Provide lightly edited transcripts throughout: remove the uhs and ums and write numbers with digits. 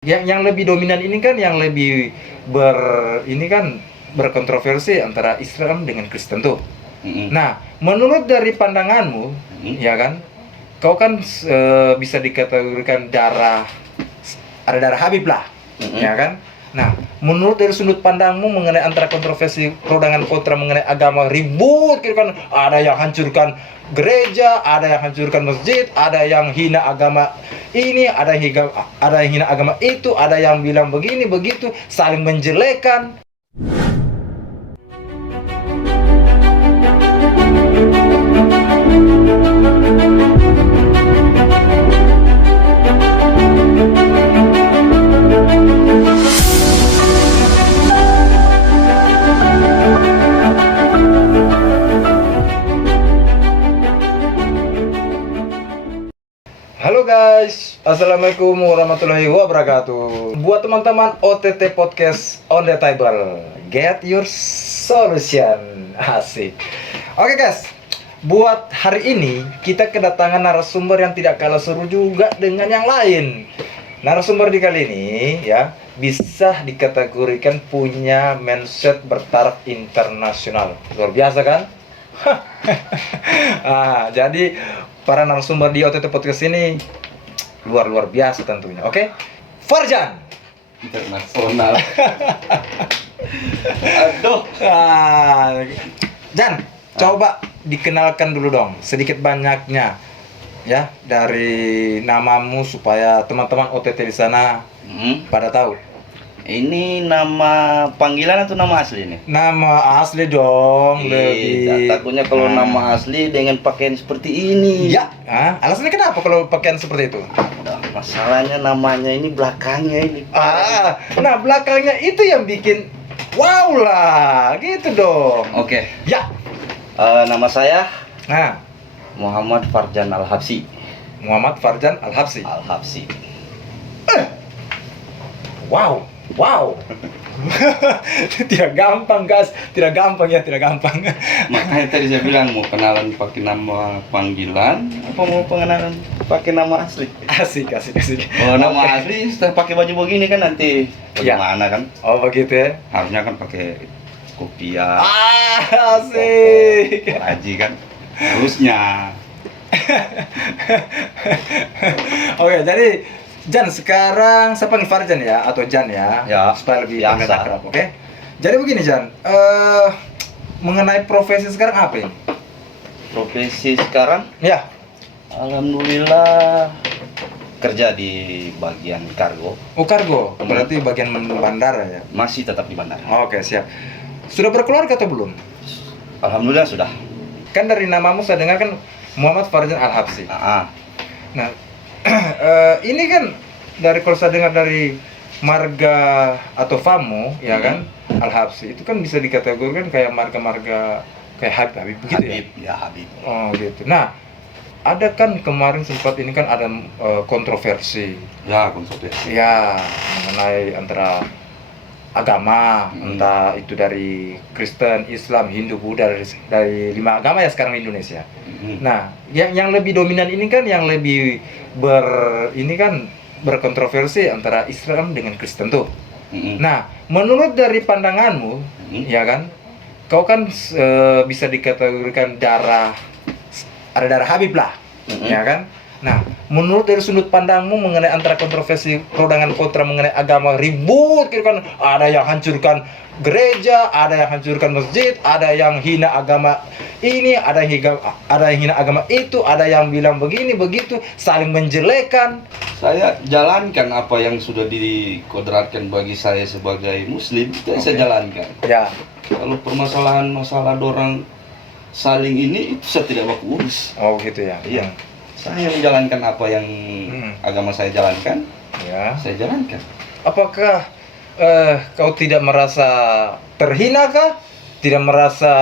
Yang lebih dominan ini kan yang lebih ini kan berkontroversi antara Islam dengan Kristen tuh. Nah, menurut dari pandanganmu, ya kan, kau kan bisa dikategorikan ada darah Habib lah, ya kan. Nah, menurut dari sudut pandangmu mengenai antara kontroversi pro dengan kontra mengenai agama ribut, gitu kan, ada yang hancurkan gereja, ada yang hancurkan masjid, ada yang hina agama ini, ada yang hina agama itu, ada yang bilang begini begitu, saling menjelekan. Halo guys, assalamualaikum warahmatullahi wabarakatuh. Buat teman-teman OTT Podcast on the Table, get your solution. Asik. Oke guys, buat hari ini kita kedatangan narasumber yang tidak kalah seru juga dengan yang lain. Narasumber di kali ini ya bisa dikategorikan punya mindset bertaraf internasional. Luar biasa kan? Jadi para narasumber di OTT Podcast ini luar biasa tentunya. Oke? Farjan internasional. Aduh. Jan, coba dikenalkan dulu dong sedikit banyaknya ya dari namamu supaya teman-teman OTT di sana pada tahu. Ini nama panggilan atau nama asli nih? Nama asli dong, lebih. Takutnya kalau nama asli dengan pakaian seperti ini. Ya, alasannya kenapa kalau pakaian seperti itu? Masalahnya namanya ini belakangnya ini. Nah belakangnya itu yang bikin wow lah, gitu dong. Oke. Ya. Nama saya Nah, Muhammad Farjan Al-Habsyi. Muhammad Farjan Al-Habsyi. Al-Habsyi. Wow. Tidak gampang guys, tidak gampang. Makanya tadi saya bilang mau kenalan pakai nama panggilan apa mau pengenalan pakai nama asli? Asik. Oh, nama asli setelah pakai baju begini kan nanti bagaimana kan? Oh begitu ya. Harusnya kan pakai kopiah. Asik. Haji kan harusnya. Oke, jadi Jan, sekarang saya panggil Farjan ya, atau Jan ya, supaya lebih biasa. akrab, oke? Jadi begini Jan, mengenai profesi sekarang apa ini? Profesi sekarang? Ya. Alhamdulillah kerja di bagian kargo. Oh kargo, berarti bagian bandara ya? Masih tetap di bandara. Oke, siap. Sudah berkeluarga atau belum? Alhamdulillah sudah. Kan dari namamu saya dengar kan Muhammad Farjan Al-Habsyi. Nah, ini kan kalau saya dengar dari marga atau famo ya kan Al-Habsyi itu kan bisa dikategorikan kayak marga-marga kayak Habib begitu Habib, ya Habib. Oh gitu. Nah, ada kan kemarin sempat ini kan ada kontroversi. Ya, kontroversi. Ya, mengenai antara agama, entah itu dari Kristen, Islam, Hindu, Buddha, dari 5 agama ya sekarang di Indonesia. Nah, yang lebih dominan ini kan yang lebih ini kan berkontroversi antara Islam dengan Kristen tuh. Nah, menurut dari pandanganmu, ya kan, kau kan bisa dikategorikan ada darah Habib lah, ya kan. Nah, menurut dari sudut pandangmu mengenai antara kontroversi pro dengan kontra mengenai agama ribut, gitu kan, ada yang hancurkan gereja, ada yang hancurkan masjid, ada yang hina agama ini, ada yang hina agama itu, ada yang bilang begini begitu, saling menjelekan. Saya jalankan apa yang sudah dikodratkan bagi saya sebagai muslim, itu yang saya jalankan. Ya. Kalau permasalahan masalah orang saling ini, itu saya tidak mau urus. Oh gitu ya. Iya. Saya menjalankan apa yang agama saya jalankan. Ya. Saya jalankan. Apakah kau tidak merasa terhina kah? Tidak merasa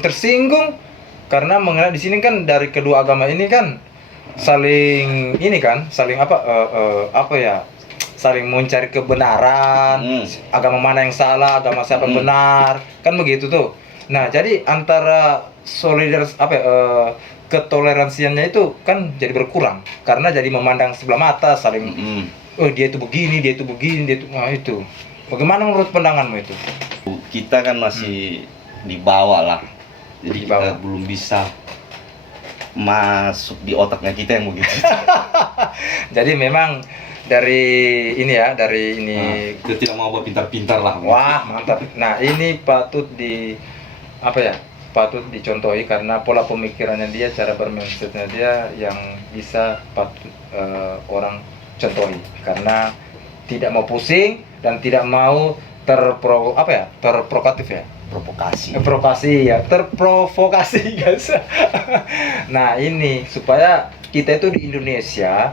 tersinggung? Karena mengenai di sini kan dari kedua agama ini kan saling saling mencari kebenaran, agama mana yang salah, agama siapa yang benar, kan begitu tuh. Nah, jadi antara ketoleransiannya itu kan jadi berkurang karena jadi memandang sebelah mata, saling oh dia itu begini, dia itu begini, dia itu nah itu. Bagaimana menurut pandanganmu itu? Kita kan masih di bawah lah, jadi Di kita bawah. belum bisa masuk di otaknya kita yang begitu. Jadi memang dari ini ya, dari ini Kita tidak mau pintar-pintar lah. wah mantap. Nah ini patut apa ya? Patut dicontohi karena pola pemikirannya dia, cara bermindsetnya dia yang bisa patut orang contohi karena tidak mau pusing dan tidak mau terprovokatif ya. Provokasi ya, terprovokasi guys. Nah ini supaya kita itu di Indonesia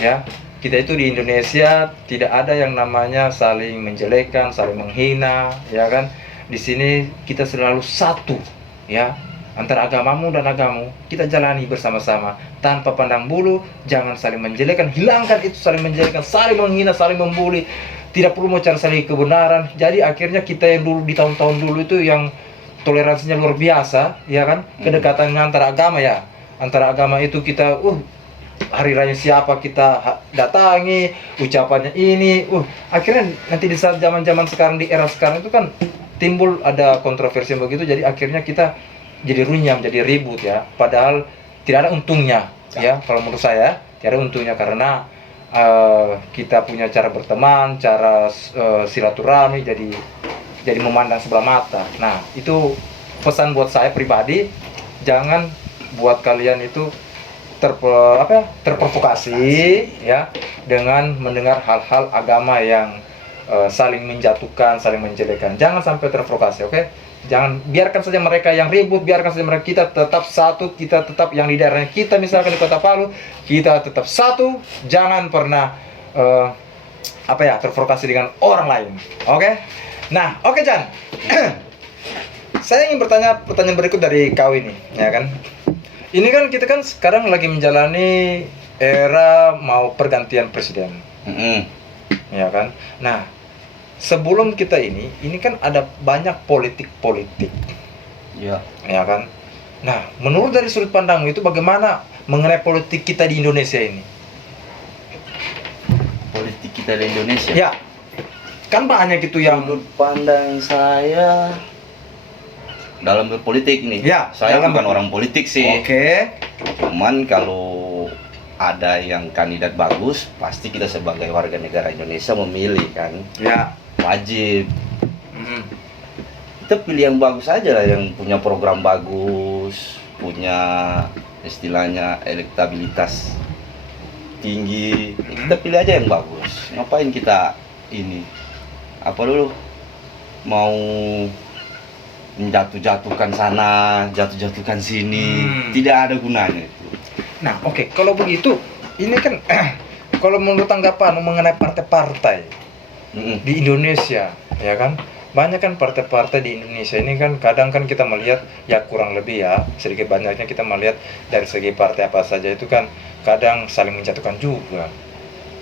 ya, kita itu di Indonesia tidak ada yang namanya saling menjelekkan, saling menghina, ya kan? Di sini kita selalu satu, ya, antara agamamu dan agamamu. Kita jalani bersama-sama tanpa pandang bulu, jangan saling menjelekkan, hilangkan itu saling menjelekkan, saling menghina, saling membuli. Tidak perlu mencari kebenaran. Jadi akhirnya kita yang dulu di tahun-tahun dulu itu yang toleransinya luar biasa, ya kan? Kedekatan antara agama ya. Antara agama itu kita hari raya siapa kita datangi, ucapannya ini, akhirnya nanti di saat zaman-zaman sekarang, di era sekarang itu kan timbul ada kontroversi yang begitu, jadi akhirnya kita jadi runyam, jadi ribut ya, padahal tidak ada untungnya ya, kalau menurut saya tidak ada untungnya karena kita punya cara berteman, cara silaturahmi, jadi memandang sebelah mata. Nah itu pesan buat saya pribadi, jangan buat kalian itu terprovokasi ya dengan mendengar hal-hal agama yang saling menjatuhkan, saling menjelekkan. Jangan sampai terprovokasi, oke? Jangan, biarkan saja mereka yang ribut, biarkan saja mereka, kita tetap satu, kita tetap yang di daerah kita, misalkan di Kota Palu, kita tetap satu, jangan pernah terprovokasi dengan orang lain, oke? Nah, oke Chan. Saya ingin bertanya pertanyaan berikut dari kau ini, ya kan? Ini kan kita kan sekarang lagi menjalani era mau pergantian presiden, ya kan? Nah, sebelum kita ini kan ada banyak politik, Ya. ya kan? Nah, menurut dari sudut pandangmu itu bagaimana mengenai politik kita di Indonesia ini? Politik kita di Indonesia. Ya, kan banyak itu yang Sudut pandang saya dalam berpolitik nih. Ya, saya dalam bukan orang politik sih. Oke. Cuman kalau ada yang kandidat bagus, pasti kita sebagai warga negara Indonesia memilih kan. Ya. Wajib. Kita pilih yang bagus aja lah, yang punya program bagus, punya istilahnya elektabilitas tinggi. Kita pilih aja yang bagus. Ngapain kita ini? Apa dulu? Mau menjatuh-jatuhkan sana, jatuh-jatuhkan sini, tidak ada gunanya itu. Nah, oke, kalau begitu, ini kan kalau menurut tanggapan mengenai partai-partai di Indonesia, ya kan? Banyak kan partai-partai di Indonesia ini kan kadang kan kita melihat ya kurang lebih ya, sedikit banyaknya kita melihat dari segi partai apa saja itu kan kadang saling menjatuhkan juga.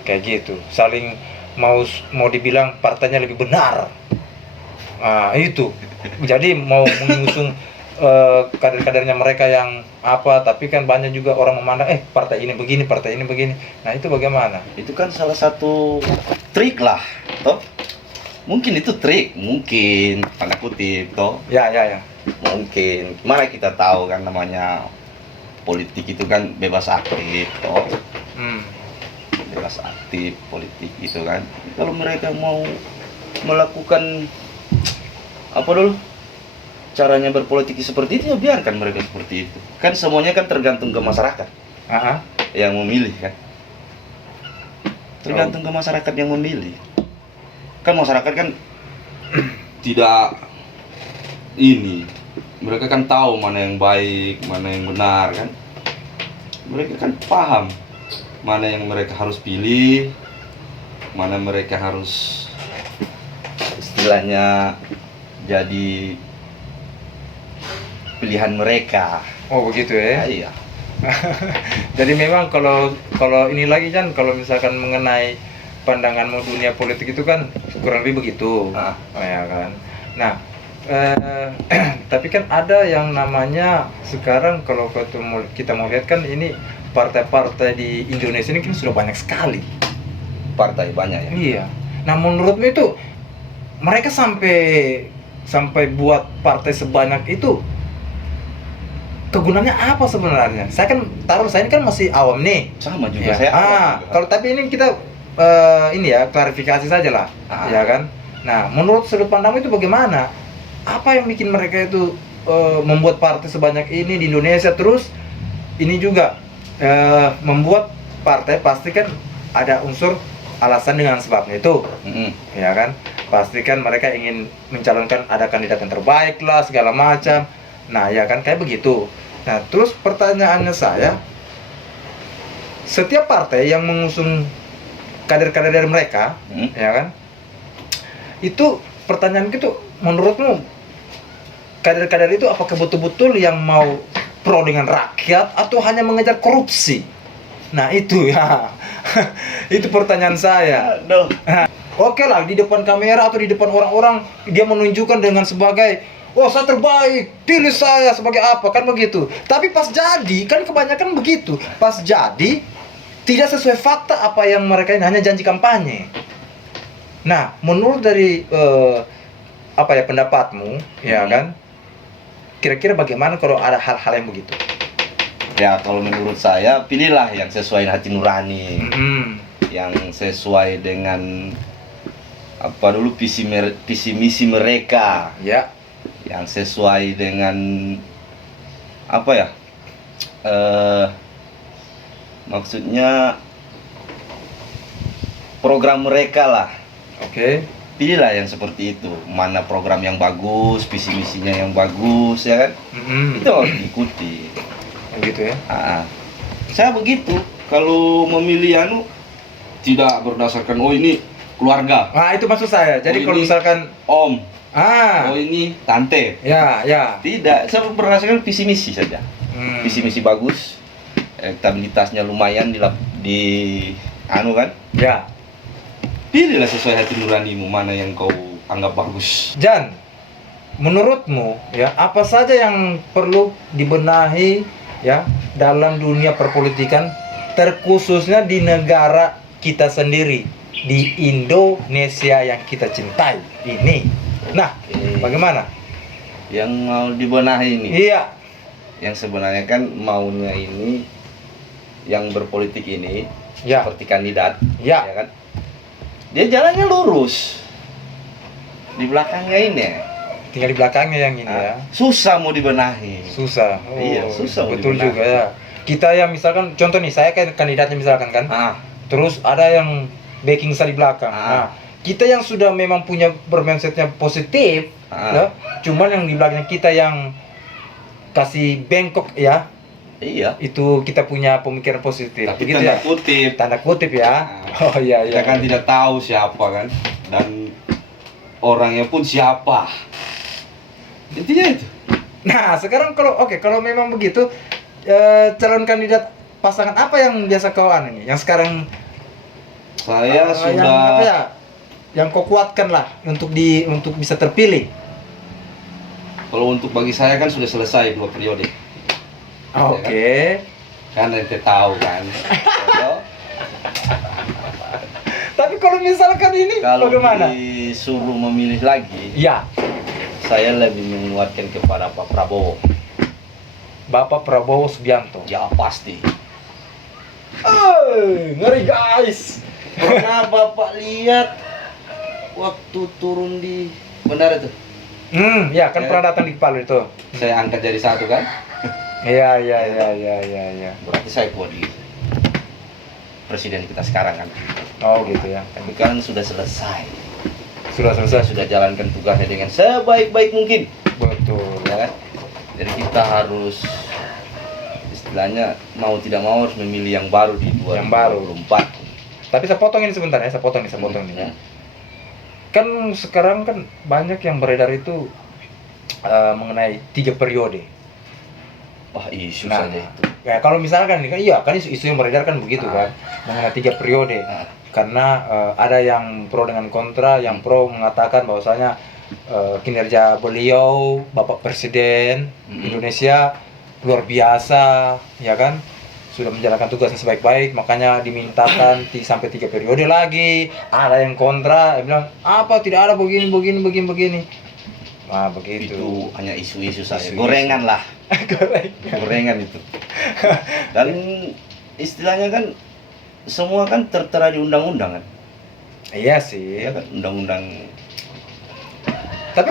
Kayak gitu, saling mau dibilang partainya lebih benar. Nah, itu. Jadi mau mengusung kader-kadernya mereka yang apa, tapi kan banyak juga orang memandang partai ini begini, partai ini begini. Nah, itu bagaimana? Itu kan salah satu trik lah, toh. Mungkin itu trik, mungkin tanda kutip, toh. Ya. Mungkin. Mana kita tahu kan namanya politik itu kan bebas aktif, toh. Bebas aktif politik gitu kan. Kalau mereka mau melakukan apa dulu caranya berpolitik seperti itu, ya biarkan mereka seperti itu. Kan semuanya kan tergantung ke masyarakat yang memilih kan. Tergantung ke masyarakat yang memilih. Kan masyarakat kan tidak ini, mereka kan tahu mana yang baik, mana yang benar kan. Mereka kan paham mana yang mereka harus pilih, mana mereka harus istilahnya jadi pilihan mereka. Oh, begitu ya. Iya. Jadi memang kalau ini lagi kan, kalau misalkan mengenai pandanganmu dunia politik itu kan kurang lebih begitu. Ya kan. Nah, Tapi kan ada yang namanya sekarang kalau kita mau lihat kan ini partai-partai di Indonesia ini kan sudah banyak sekali. Partai banyak ya. Iya. Nah menurutmu itu mereka sampai buat partai sebanyak itu kegunaannya apa sebenarnya? Saya ini kan masih awam nih. Sama juga Ya. saya. Juga. Kalau tapi ini kita ini ya klarifikasi saja lah, ya kan? Nah, menurut sudut pandangmu itu bagaimana? Apa yang bikin mereka itu membuat partai sebanyak ini di Indonesia, terus ini juga membuat partai pasti kan ada unsur alasan dengan sebabnya itu, ya kan? Pasti kan mereka ingin mencalonkan ada kandidat yang terbaik lah segala macam. Nah, ya kan kayak begitu. Nah, terus pertanyaannya saya, setiap partai yang mengusung kader-kader dari mereka, ya kan? Itu pertanyaan gitu, menurutmu kader-kader itu apakah betul-betul yang mau pro dengan rakyat atau hanya mengejar korupsi? Nah, itu ya. Itu pertanyaan saya. Oke lah, di depan kamera atau di depan orang-orang dia menunjukkan dengan sebagai wah saya terbaik, pilih saya sebagai apa, kan begitu. Tapi pas jadi, kan kebanyakan begitu. Pas jadi, tidak sesuai fakta apa yang mereka ini, hanya janji kampanye. Nah, menurut dari pendapatmu, ya kan? Kira-kira bagaimana kalau ada hal-hal yang begitu? Ya, kalau menurut saya, pilihlah yang sesuai hati nurani. Yang sesuai dengan visi misi mereka. Ya. Yang sesuai dengan maksudnya program mereka lah. Oke. Pilihlah yang seperti itu. Mana program yang bagus, visi misinya yang bagus, ya kan? Itu harus diikuti. Begitu ya. Saya begitu. Kalau memilih tidak berdasarkan ini keluarga. Nah, itu maksud saya. Jadi kalau misalkan om, ini tante. Ya. Tidak, saya berdasarkan visi misi saja. Visi misi bagus, elektabilitasnya lumayan di kan? Ya. Pilihlah sesuai hati nuranimu mana yang kau anggap bagus. Jan, menurutmu ya apa saja yang perlu dibenahi ya dalam dunia perpolitikan, terkhususnya di negara kita sendiri, di Indonesia yang kita cintai ini? Nah, bagaimana? Yang mau dibenahi ini? Iya. Yang sebenarnya kan maunya ini, yang berpolitik ini, seperti kandidat, ya kan? Dia jalannya lurus. Di belakangnya ini. Tinggal di belakangnya yang ini ya. Susah mau dibenahi. Susah. Iya, susah. Betul juga ya. Kita yang misalkan, contoh nih, saya kan kandidatnya misalkan kan. Terus ada yang backing saya di belakang. Nah, kita yang sudah memang punya bermindsetnya positif, ya, cuman yang di belakang kita yang kasih bengkok ya. Iya. Itu kita punya pemikiran positif. Tapi begitu tanda ya? kutip. Tanda kutip ya. Oh iya. Kita kan tidak tahu siapa kan, dan orangnya pun siapa. Intinya itu. Nah, sekarang kalau memang begitu, calon kandidat pasangan apa yang biasa kau ini? Yang sekarang saya sudah yang kau kuatkan lah untuk bisa terpilih. Kalau untuk bagi saya kan sudah selesai 2 periode. Oke. Kan ente tahu kan. Tapi kalau misalkan ini bagaimana? Disuruh memilih lagi, ya, saya lebih menguatkan kepada Pak Prabowo. Bapak Prabowo Subianto. Ya pasti. Ngeri guys. Pernah Bapak lihat waktu turun di bandara itu? Ya kan pernah datang di Palu itu. Saya angkat jadi 1 kan? Iya. Berarti saya kuat di presiden kita sekarang kan. Oh gitu ya. Tapi kan sudah selesai. Sudah jalankan tugasnya dengan sebaik-baik mungkin. Betul. Ya kan? Jadi kita harus istilahnya mau tidak mau harus memilih yang baru di 2024. Tapi saya potong ini sebentar ya, saya potong nih ya. Kan sekarang kan banyak yang beredar itu mengenai 3 periode. Wah, isu saja itu. Ya kalau misalkan kan isu yang beredar kan begitu kan, mengenai 3 periode. Karena ada yang pro dengan kontra, yang pro mengatakan bahwasanya kinerja beliau, Bapak Presiden Indonesia luar biasa, ya kan? Sudah menjalankan tugasnya sebaik-baik, makanya dimintakan sampai 3 periode lagi. Ada yang kontra, dia bilang apa tidak ada begini. Nah begitu. Itu hanya isu-isu saja, Isu-isu. gorengan lah, gorengan itu. Dan istilahnya kan semua kan tertera di undang-undang kan, Iya sih. ya kan, undang-undang. Tapi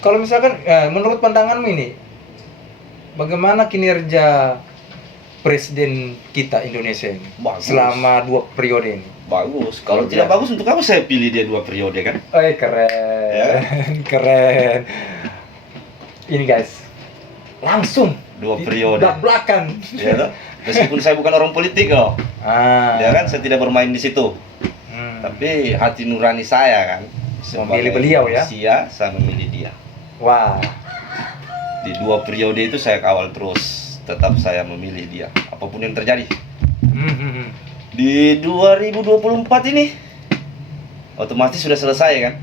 kalau misalkan menurut pandanganmu ini, bagaimana kinerja Presiden kita Indonesia ini Bagus. selama 2 periode ini? Bagus. Kalau Luar tidak biasa. bagus, untuk apa saya pilih dia 2 periode kan? Keren, Ya. keren. Ini guys, langsung 2 periode. belak-belakan. Ya toh? Meskipun saya bukan orang politik loh, ya kan, saya tidak bermain di situ. Tapi hati nurani saya kan, Memilih beliau ya? manusia, saya memilih dia. Wah, Di 2 periode itu saya kawal terus, tetap saya memilih dia, apapun yang terjadi. Di 2024 ini otomatis sudah selesai kan.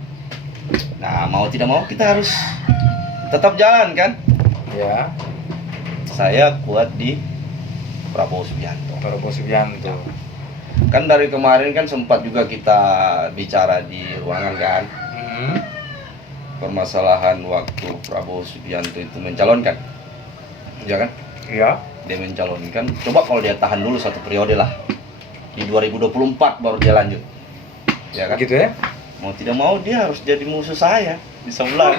Nah, mau tidak mau kita harus tetap jalan kan. ya, Saya kuat di Prabowo Subianto. Prabowo Subianto. Kan dari kemarin kan sempat juga kita bicara di ruangan kan, Hmm. permasalahan waktu Prabowo Subianto itu mencalonkan, ya kan? Ya, Dia mencalonkan, coba kalau dia tahan dulu 1 periode lah, di 2024 baru dia lanjut, ya kan? gitu ya. Mau tidak mau dia harus jadi musuh saya di sebelah.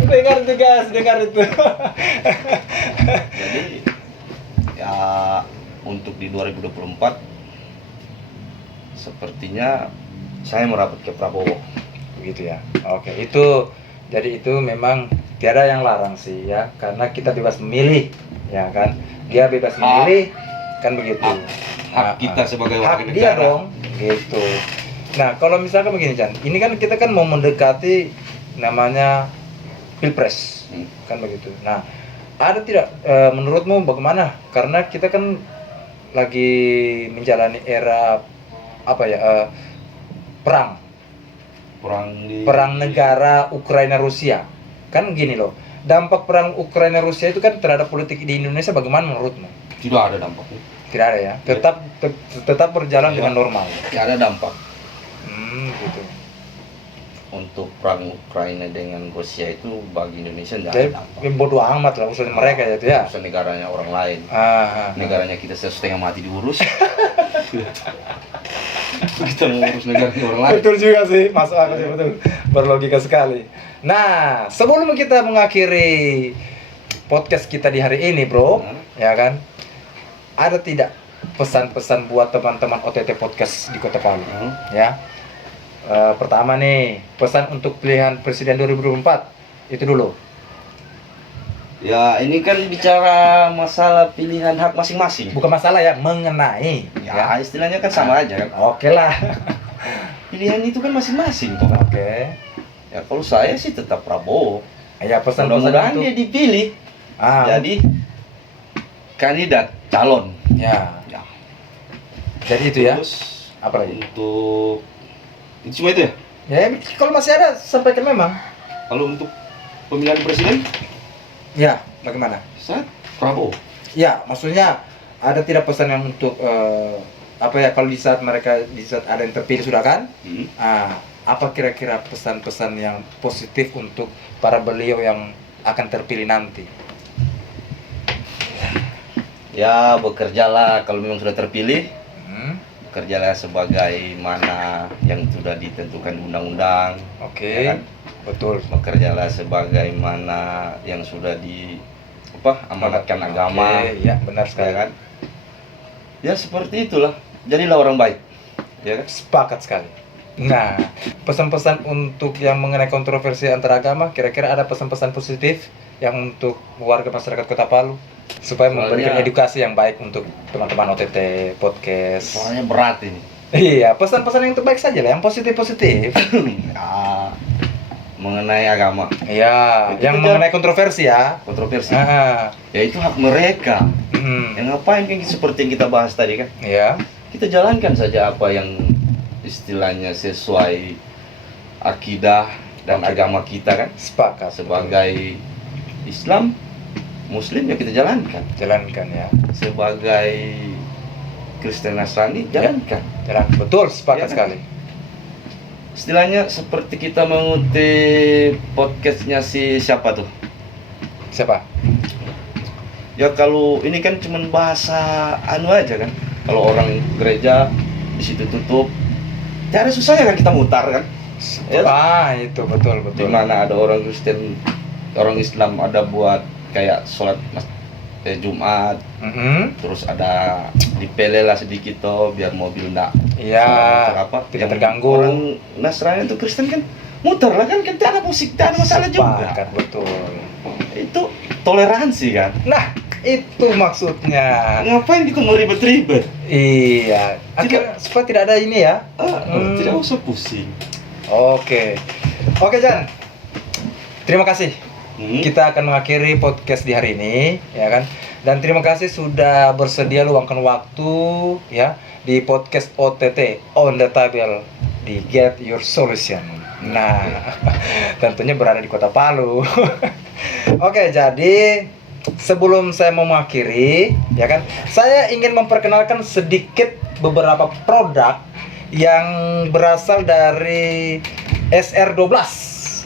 Dengar itu guys, dengar itu. Jadi ya untuk di 2024 sepertinya saya merapat ke Prabowo. Begitu ya. Oke, itu jadi itu memang tiada yang larang sih ya, karena kita bebas memilih, ya kan? Dia bebas memilih, kan begitu. Hak kita sebagai warga hak dia negara. dong, gitu. Nah, kalau misalkan begini Chan, ini kan kita kan mau mendekati namanya Pilpres, kan begitu. Nah, ada tidak menurutmu bagaimana? Karena kita kan lagi menjalani era apa ya, perang negara Ukraina Rusia. Kan gini loh, dampak perang Ukraina Rusia itu kan terhadap politik di Indonesia bagaimana menurutmu? Tidak ada dampaknya. Tidak ada ya, tetap berjalan dengan normal. Tidak ada dampak. Gitu. Untuk perang Ukraina dengan Rusia itu bagi Indonesia tidak Jadi ada dampak. bodoh amat lah urusan mereka ya itu ya. Urusan negaranya orang lain. Negaranya kita setengah mati diurus. Kita mengurus negaranya orang lain. Betul juga sih, masuk akal sih, betul. Berlogika sekali. Nah, sebelum kita mengakhiri podcast kita di hari ini, Bro, ya kan? Ada tidak pesan-pesan buat teman-teman OTT Podcast di Kota Palu? Ya. Pertama nih, pesan untuk pilihan presiden 2024. Itu dulu. Ya, ini kan bicara masalah pilihan hak masing-masing. Bukan masalah ya, mengenai. Ya, istilahnya kan sama aja kan. Oke lah. Pilihan itu kan masing-masing kok kan. Oke. Ya, kalau saya sih tetap Prabowo. Ya, pesan-pesan Mudah-mudahan untuk dia dipilih jadi kandidat calon. ya. Ya. Jadi itu ya. Terus Apa lagi? untuk itu cuma itu ya. Ya, kalau masih ada sampaikan memang. Kalau untuk pemilihan presiden, Ya, bagaimana? saya Prabowo. Ya, maksudnya ada tidak pesan yang untuk apa ya, kalau di saat ada yang terpilih sudah kan? Apa kira-kira pesan-pesan yang positif untuk para beliau yang akan terpilih nanti? Ya, bekerjalah kalau memang sudah terpilih. Hmm, Bekerjalah sebagaimana yang sudah ditentukan di undang-undang. Oke, Ya kan? betul. Bekerjalah sebagaimana yang sudah amanatkan agama. Oke, ya benar Ya sekali. kan? Ya seperti itulah. Jadilah orang baik. Ya kan? Sepakat sekali. Nah, pesan-pesan untuk yang mengenai kontroversi antara agama, kira-kira ada pesan-pesan positif yang untuk warga masyarakat Kota Palu supaya memberikan Soalnya- edukasi yang baik untuk teman-teman OTT Podcast. Soalnya berat ini. Iya, pesan-pesan yang terbaik saja lah, yang positif-positif. Ya, mengenai agama, Iya, Itu yang kan- mengenai kontroversi ya. kontroversi. Ah, Ya itu hak mereka. Yang ngapain kan seperti yang kita bahas tadi kan? iya, Kita jalankan saja apa yang istilahnya sesuai akidah dan Oke. agama kita kan. Sepakat. Sebagai Islam, Muslim ya kita jalankan. Jalankan ya. Sebagai Kristen Nasrani jalankan. Jalan. Betul, sepakat Ya kan? sekali. Istilahnya seperti kita mengutip podcastnya si siapa tuh? Siapa? Ya kalau ini kan cuman bahasa anu aja kan. Kalau orang gereja di situ tutup, cara susahnya kan kita mutar kan. Ya. Itu betul. Di mana ada orang Kristen, orang Islam ada buat kayak sholat Jumat, terus ada dipele lah sedikit toh biar mobil enggak tidak terganggu. Orang Nasrani itu Kristen kan muter lah kan tidak ada musik, tidak ada masalah juga. Sepakat, betul. Itu toleransi kan. Nah, itu maksudnya. Ngapain kita mau ribet-ribet? Iya. Supaya tidak ada ini ya. Tidak usah pusing. Oke, Jan. Terima kasih. Kita akan mengakhiri podcast di hari ini, ya kan? Dan terima kasih sudah bersedia luangkan waktu ya di podcast OTT On the Table di Get Your Solution. Nah, tentunya berada di Kota Palu. Oke, jadi sebelum saya mau mengakhiri, ya kan? Saya ingin memperkenalkan sedikit beberapa produk yang berasal dari SR12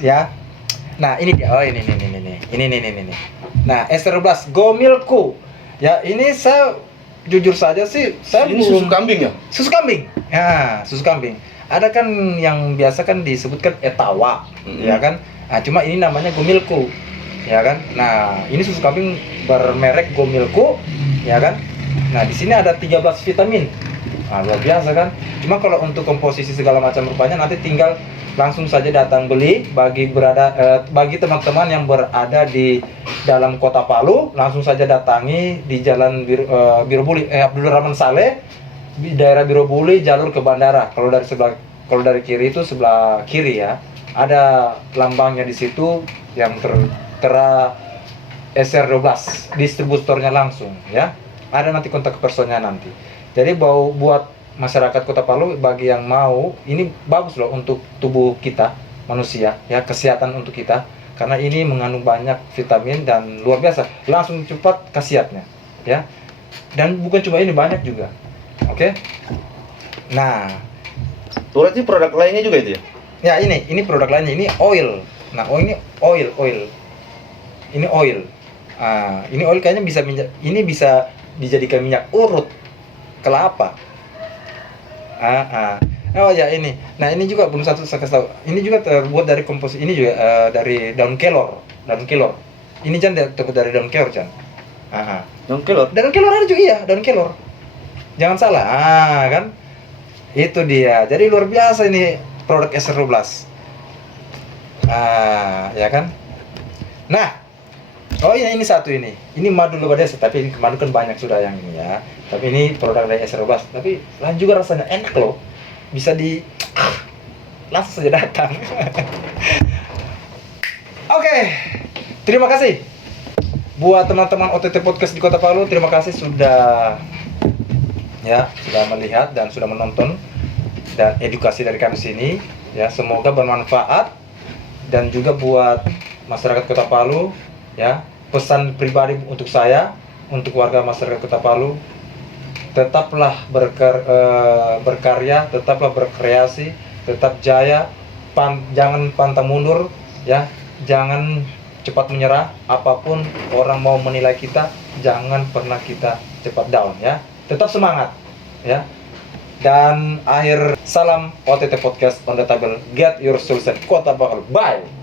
ya. Nah, ini dia. Oh, ini. Nah, SR12 Gomilku. Ya, ini saya jujur saja sih, saya ini susu kambing ya? Susu kambing. Ya, susu kambing. Ada kan yang biasa kan disebutkan etawa, ya kan? Nah, cuma ini namanya Gomilku. Ya kan? Nah, ini susu kambing bermerek Gomilku, ya kan? Nah, di sini ada 13 vitamin. Nah, luar biasa kan? Cuma kalau untuk komposisi segala macam rupanya nanti tinggal langsung saja datang beli bagi teman-teman yang berada di dalam Kota Palu, langsung saja datangi di Jalan Birobuli Abdul Rahman Saleh di daerah Birobuli jalur ke bandara. Kalau dari kiri itu sebelah kiri ya. Ada lambangnya di situ yang tertera SR12, distributornya langsung ya. Ada nanti kontak personnya nanti. Jadi buat masyarakat Kota Palu, bagi yang mau, ini bagus loh untuk tubuh kita manusia ya, kesehatan untuk kita, karena ini mengandung banyak vitamin dan luar biasa, langsung cepat khasiatnya ya. Dan bukan cuma ini, banyak juga. Oke. Nah, berarti produk lainnya juga itu ya? Ya, ini produk lainnya, ini oil. Nah, ini oil. Ini oil. Ini oil kayaknya bisa dijadikan minyak urut kelapa. Oh ya, ini. Nah, ini juga belum satu saya kasih tahu. Ini juga terbuat dari ini juga dari daun kelor. Ini Jan terbuat dari daun kelor, Jan. Daun kelor? Daun kelor ada juga, iya, daun kelor. Jangan salah. Kan? Itu dia. Jadi luar biasa ini produk SR12. Ya kan? Nah, oh iya, ini satu ini. Ini madu Lobadesa, tapi madu kan banyak sudah yang ini ya. Tapi ini produk dari SR12. Tapi lain juga rasanya enak loh. Bisa langsung saja datang. Oke. Terima kasih buat teman-teman OTT Podcast di Kota Palu. Terima kasih sudah melihat dan sudah menonton dan edukasi dari kami sini ya. Semoga bermanfaat dan juga buat masyarakat Kota Palu ya. Pesan pribadi untuk saya, untuk warga masyarakat Kota Palu, tetaplah berkarya, tetaplah berkreasi, tetap jaya, jangan pantang mundur ya, jangan cepat menyerah. Apapun orang mau menilai kita, jangan pernah kita cepat down ya, tetap semangat ya. Dan akhir salam OTT Podcast On The Table, Get Your Solution Kota Palu. Bye.